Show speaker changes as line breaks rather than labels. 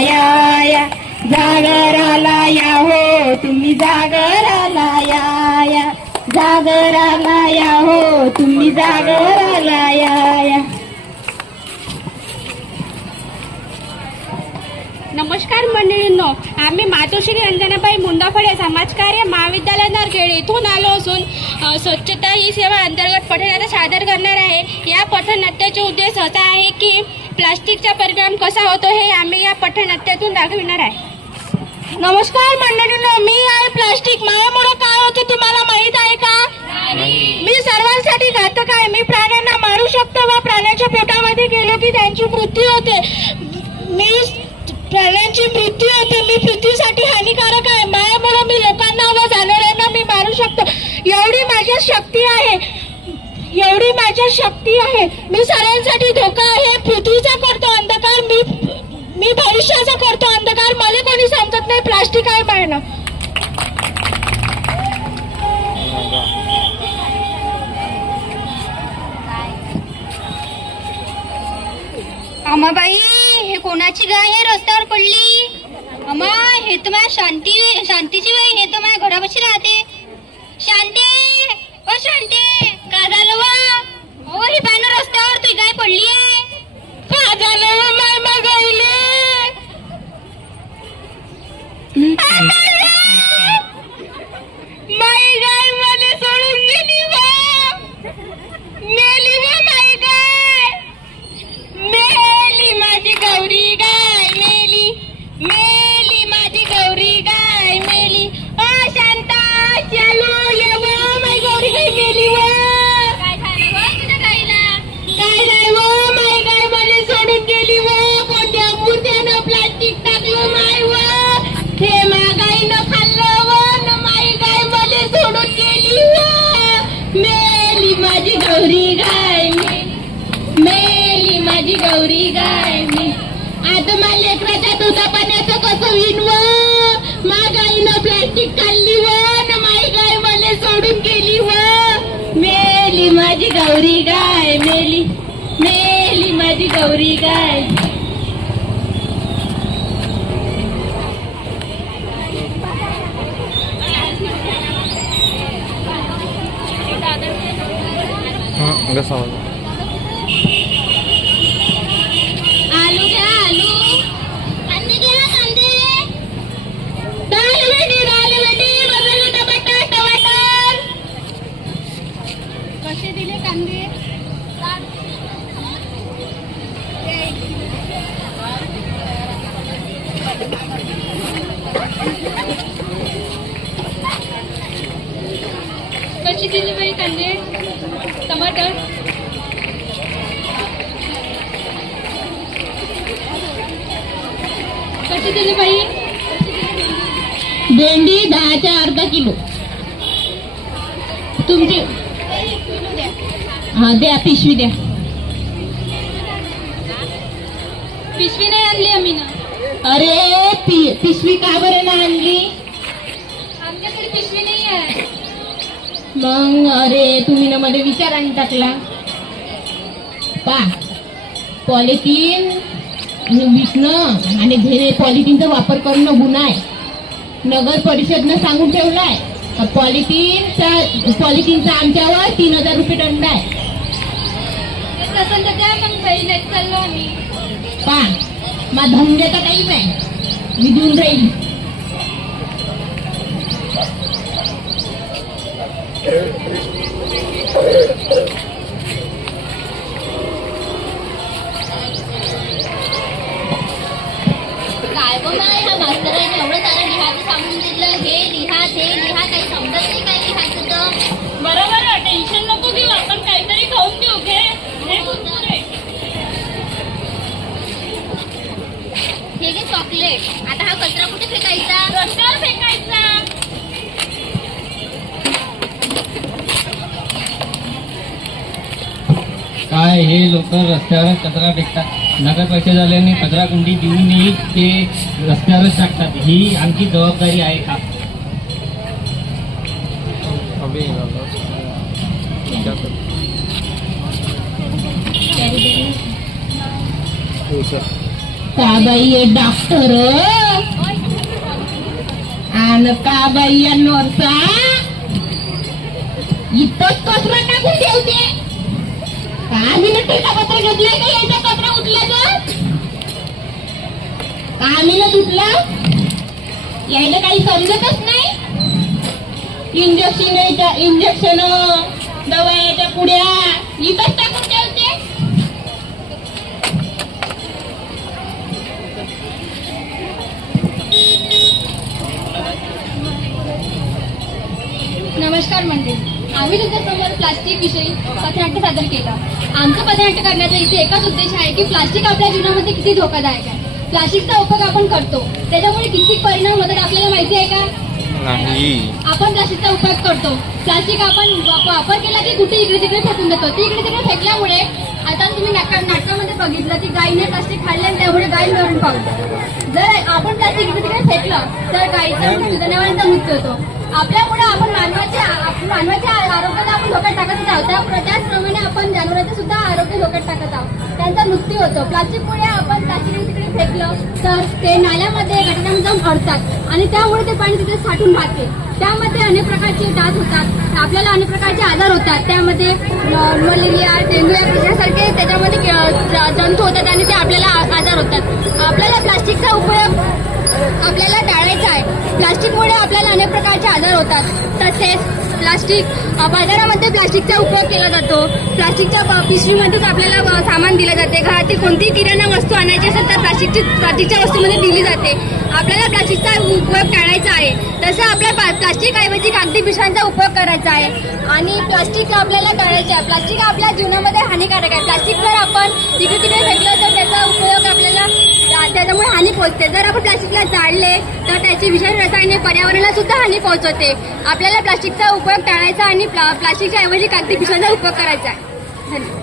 या या जागराला या हो तुम्ही जागराला या या. जागराला या हो तुम्ही जागराला या या.
नमस्कार मंडळींनो आम्ही मातोश्री रंजनाबाई मुंडाफळे समाजकार्य महाविद्यालय नरखेड येथून आलो असून स्वच्छता ही सेवा अंतर्गत पठनाट्य सादर करणार आहे. या पठनाट्याचा उद्देश असा आहे की प्लास्टिकचा परिणाम कसा होतो हे आम्ही या पठनाट्यातून दाखविणार आहे. नमस्कार मंडळींनो मी आहे प्लास्टिक माझ्यामुळे काय होते तुम्हाला माहीत आहे का? मी सर्वांसाठी घातक आहे. मी प्राण्यांना मारू शकतो व प्राण्याच्या पोटामध्ये गेलो की त्यांची मृत्यू होते. मी प्राण्यांची मृत्यू होते. मी पृथ्वीसाठी हानिकारक आहे. माझ्यामुळे मी लोकांना व जनावरांना मी मारू शकतो. एवढी माझी शक्ती आहे. माझ्या शक्ती आहे. मी सर्वांसाठी धोका आहे. पृथ्वीचा करतो अंधकार. मी मी भविष्याचा करतो अंधकार. मला कोणी समजत नाही प्लास्टिक आहे पाहिलं
अमाबाई हे कोणाची गाय आहे? रस्त्यावर पडली. अमा हे तर माझ्या शांती शांतीची बाई हे तर माझ्या घरापाशी राहते. माझी गौरी गाय मी. आता मला लेकराच्या दुधा पाण्याचं कसं विनव गाईनं प्लास्टिक खाल्ली व माई गाय मला सोडून गेली व मेली माझी गौरी गाय मेली मेली माझी गौरी गाय. कशी दिली बाई भेंडी दहाच्या अर्धा किलो. तुमची? हा द्या पिशवी द्या. पिशवी नाही आणली आम्ही ना. अरे पि- पिशवी का बरं ना आणली? आमच्याकडे पिशवी नाही आहे. मग अरे तुम्ही ना मध्ये विचार आणि टाकला. पा पॉलिथिन विकणं आणि घेणे पॉलिथिनचा वापर करणं गुन्हा आहे. नगर परिषदनं सांगून ठेवलाय. पॉलिथिनचा पॉलिथिनचा आमच्यावर तीन हजार रुपये दंड आहे. पा मा धंद्याचा टाईम आहे. मी देऊन राहील कचरा कुठे फेकायचा? रस्त्यावर फेकायचा.
काय हे लोक रस्त्यावर कचरा फेकतात? नगर पैसे झाल्याने कचरा कुंडी देऊनही ते रस्त्यावरच टाकतात. ही आमची जबाबदारी आहे का?
बाई आहे डॉक्टर आणि का बाई आहे नोरसा इथंच कचरा टाकून ठेवते. आम्ही ना पत्र घेतलंय का? यांचा कचरा उठला का? आम्ही ना धुतला यायला काही समजतच नाही. इंजेक्शन यायच्या इंजेक्शन दवायाच्या पुड्या इथंच टाकून
नमस्कार मंडळी आम्ही तुमच्यासमोर प्लास्टिक विषयी पथनाट्य सादर केलं आमचं पथनाट्य करण्याचा इथे एकच उद्देश आहे की प्लास्टिक आपल्या जीवनामध्ये किती धोकादायक आहे. प्लास्टिकचा उपयोग आपण करतो. त्याच्यामुळे किती परिणाम होतात आपल्याला माहिती आहे का? आपण प्लास्टिकचा उपयोग करतो. प्लास्टिक आपण वाप- वापर केला की कुठे इकडे तिकडे फेकून देतो. ती इकडे तिकडे फेकल्यामुळे आता तुम्ही नाटका नाटकामध्ये बघितलं की गायीने प्लास्टिक खाल्ले आणि त्यामुळे गाय मरण पावली. जर आपण प्लास्टिक इकडे तिकडे फेकलं तर गायीचा जनावरांचा मृत्यू होतो. आपल्यामुळे आपण मानवाच्या मानवाच्या आरोग्याला आपण धोक्यात टाकत आहोत. त्या- त्याचप्रमाणे आपण जनावरांचं सुद्धा आरोग्य धोक्यात टाकत आहोत. त्यांचा मृत्यू होतो. प्लास्टिकमुळे आपण प्लास्टिक तिकडे फेकलं तर ते नाल्यामध्ये गटारामध्ये जाऊन अडतात. आणि त्यामुळे ते पाणी तिथे साठून राहते त्यामध्ये अनेक प्रकारचे डास होतात. आपल्याला अनेक प्रकारचे आजार होतात. त्यामध्ये मलेरिया डेंग्यू यासारखे त्याच्यामध्ये ज- जंतू होतात आणि ते आपल्याला आजार होतात. आपल्याला प्लास्टिकचा उपयोग आपल्याला टाळायचं आहे. प्लास्टिकमुळे आपल्याला अनेक प्रकारचे आजार होतात तसेच प्लास्टिक बाजारामध्ये प्लास्टिकचा उपयोग केला जातो. प्लास्टिकच्या प- पिशवीमध्येच आपल्याला सामान दिलं जाते. घरातील कोणतीही किराणा वस्तू आणायची असेल तर प्लास्टिकची प्लास्टिकच्या वस्तूमध्ये दिली जाते. आपल्याला प्लास्टिकचा उपयोग टाळायचा आहे. तसं आपल्या प्लास्टिकऐवजी प्लास्टिक ऐवजी कागदी पिशव्यांचा उपयोग करायचा आहे. आणि प्लास्टिक आपल्याला टाळायचं आहे. प्लास्टिक आपल्या जीवनामध्ये हानिकारक आहे. प्लास्टिक जर आपण तिकडे तिकडे फेकलं तर त्याचा उपयोग आपल्याला त्याच्यामुळे हानी पोहोचते. जर आपण प्लास्टिकला जाळले तर त्याची विषारी रसायने पर्यावरणाला सुद्धा हानी पोहोचवते. आपल्याला प्लास्टिकचा उपयोग टाळायचा आणि प्ला- प्लास्टिकच्या ऐवजी कागदी पिशव्यांचा उपयोग करायचा आहे. धन्यवाद.